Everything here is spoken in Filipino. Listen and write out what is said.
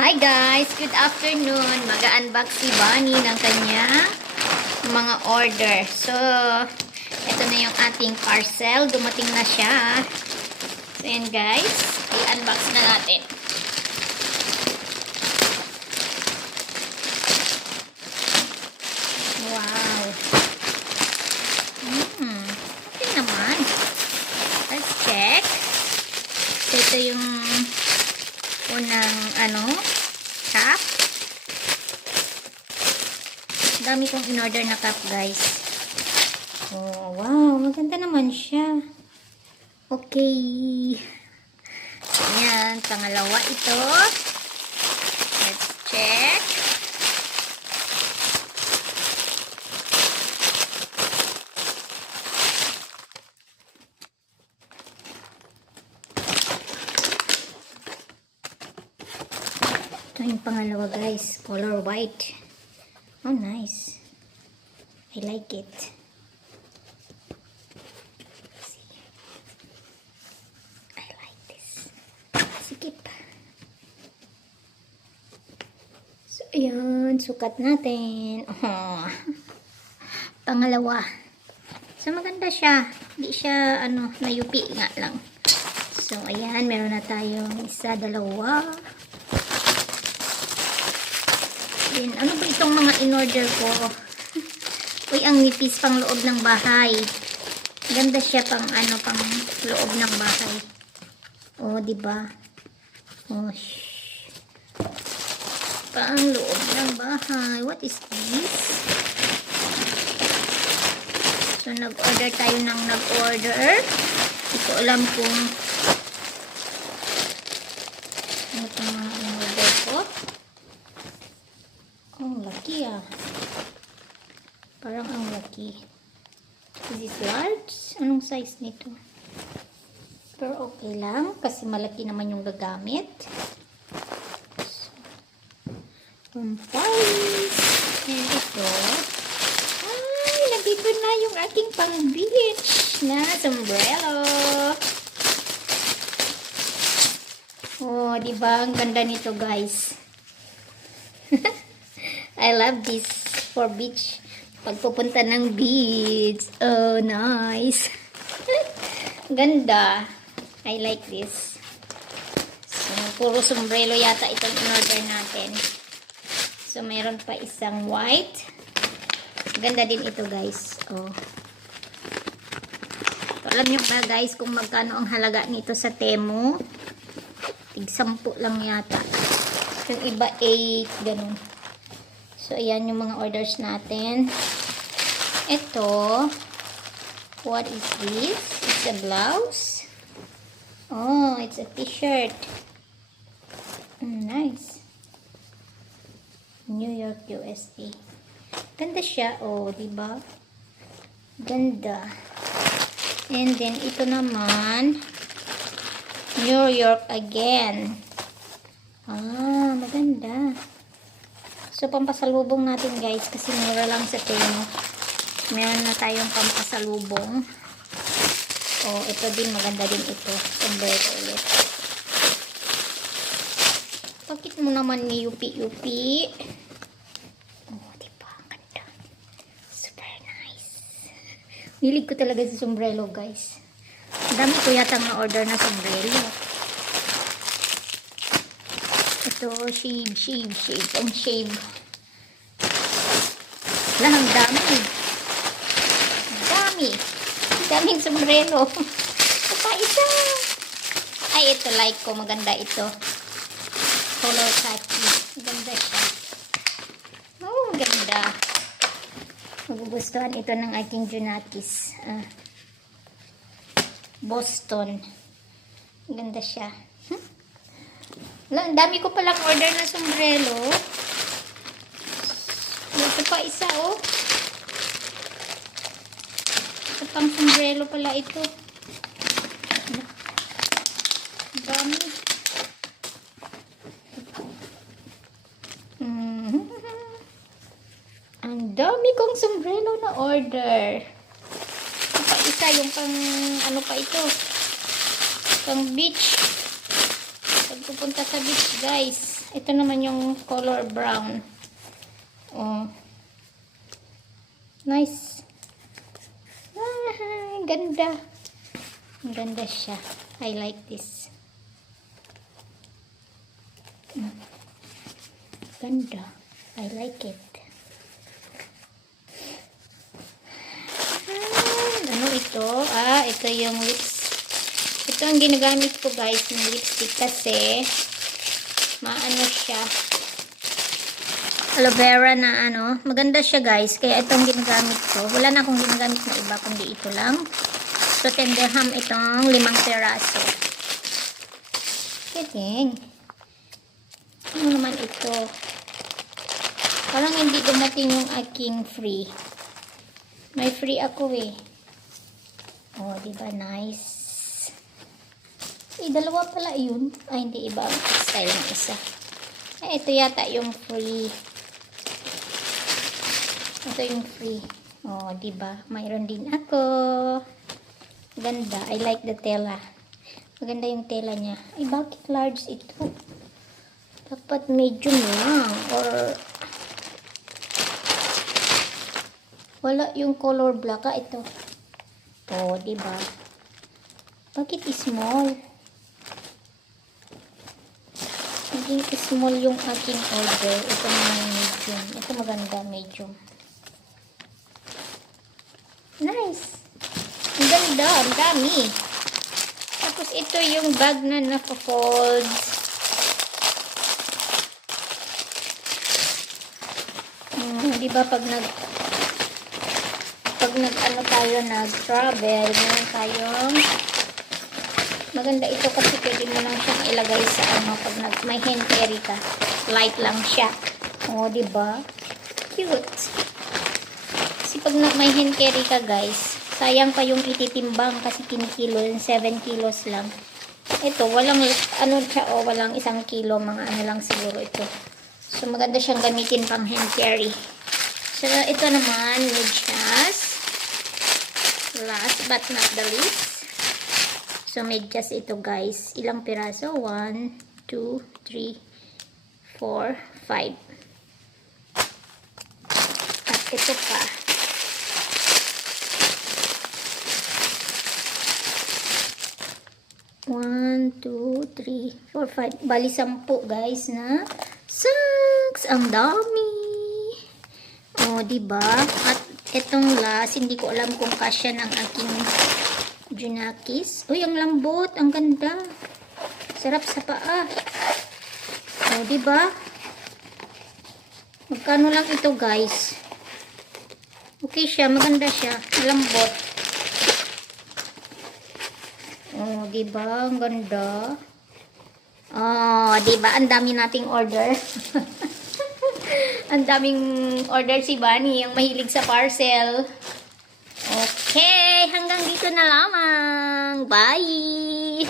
Hi guys! Good afternoon! Mag-unbox si Bunny ng kanyang mga order. So, ito na yung ating parcel. Dumating na siya. So, yan guys. I-unbox na natin. Wow! Okay naman. Let's check. So, ito yung unang cup. Dami kong in-order na cup guys. Oh, wow, maganda naman siya. Okay. Ayan, pangalawa ito. Let's check. Ito yung pangalawa guys, color white. Oh nice, I like it. See, I like this. Sikip. So ayan, sukat natin. Oh. Pangalawa. So maganda siya, hindi siya nayupi nga lang. So ayan, meron na tayong isa, dalawa. Then, ano ba itong mga in-order ko? Uy, ang nipis pang loob ng bahay. Ganda siya pang pang loob ng bahay. Oh, diba? Oh, shh. Pang loob ng bahay. What is this? So, nag-order tayo ng nag-order. Hindi ko alam kung ano itong mga in-order ko. Oh, laki ah. Parang ang laki. Is it large? Anong size nito? Pero okay lang. Kasi malaki naman yung gagamit. So, pampawis. And ito. Ay, nandito na yung aking pang beach na sombrero. Oh, diba? Ang ganda nito guys. I love this for beach. Pagpupunta ng beach. Oh, nice. Ganda. I like this. So, puro sombrero yata itong in-order natin. So, mayroon pa isang white. Ganda din ito, guys. Oh. So, alam nyo ba, guys, kung magkano ang halaga nito sa Temu? Tig-10 lang yata. Yung iba 8, ganun. So, ayan yung mga orders natin. Ito. What is this? It's a blouse. Oh, it's a t-shirt. Nice. New York, USA. Ganda siya. Oh, diba? Ganda. And then, ito naman. New York again. Ah, maganda. So, pampasalubong natin guys, kasi mura lang sa Temu. Meron na tayong pampasalubong. Oh, ito din, maganda din ito. Sombrero ulit. Bakit mo naman ni yupi-yupi? Oh, diba? Ang ganda. Super nice. Nilig ko talaga sa sombrero guys. Ang dami ko yata na-order na sombrero. Ito, shave, and shave. Lang, ang dami. Daming sombrero. Ito pa isa. Ay, ito, like ko. Maganda ito. Color khaki. Maganda siya. Oh, maganda. Magugustuhan ito ng aking Junatis. Boston. Maganda siya. Ang dami ko palang order na sombrero. Ito pa isa, oh. Ito pang sombrero pala ito. Ang dami. Ang dami kong sombrero na order. Ito pa isa, yung pang pa ito. Pang beach. Pagpupunta sa beach, guys. Ito naman yung color brown. Oh. Nice. Ah, ganda. Ang ganda siya. I like this. Ganda. I like it. Ano ito? Ito yung lips. Ito ang ginagamit ko guys, yung lipstick kasi maano siya. Aloe vera na ano. Maganda siya guys. Kaya itong ginagamit ko. Wala na akong ginagamit na iba kundi ito lang. So, tenderham itong 5 peraso. Kidding. Ano naman ito? Parang hindi dumating yung aking free. May free ako eh. Oh, diba? Nice. Dalawa pala yun. Hindi iba ang style ng isa. Ito yata yung free. Ito yung free. Oh, diba? Mayroon din ako. Ganda. I like the tela. Maganda yung tela niya. Bakit large ito? Dapat medium lang. Or wala yung color black. Ito. Oh, diba? Bakit small? Naging small yung aking order. Ito naman yung medium. Ito maganda, medium. Nice! Ang ganda, ang dami. Tapos ito yung bag na naka-fold. Diba pag ano tayo nag-travel, meron tayong maganda ito kasi pwede mo lang siyang ilagay sa ano pag may hand carry ka. Light lang siya. Oh, diba? Cute. Kasi pag may hand carry ka guys, sayang pa yung ititimbang kasi kinikilo yung 7 kilos lang. Ito, walang ano siya walang 1 kilo, mga ano lang siguro ito. So, maganda siyang gamitin pang hand carry. So, ito naman, medyas. Last but not the least. So, medyas ito guys. Ilang piraso? 1, 2, 3, 4, 5. At ito pa. One, 2, 3, 4, 5. Bali 10 guys na socks. Ang dami. Oh, diba? At itong last, hindi ko alam kung kasya ng aking Junakis. Uy, ang lambot. Ang ganda. Sarap sa paa. Oh, diba? Magkano lang ito, guys? Okay siya. Maganda siya. Lambot. Oh, diba? Ang ganda. Oh, diba? Ang dami nating order. Ang daming order si Bunny, ang mahilig sa parcel. Okay, hanggang dito na lamang. Bye!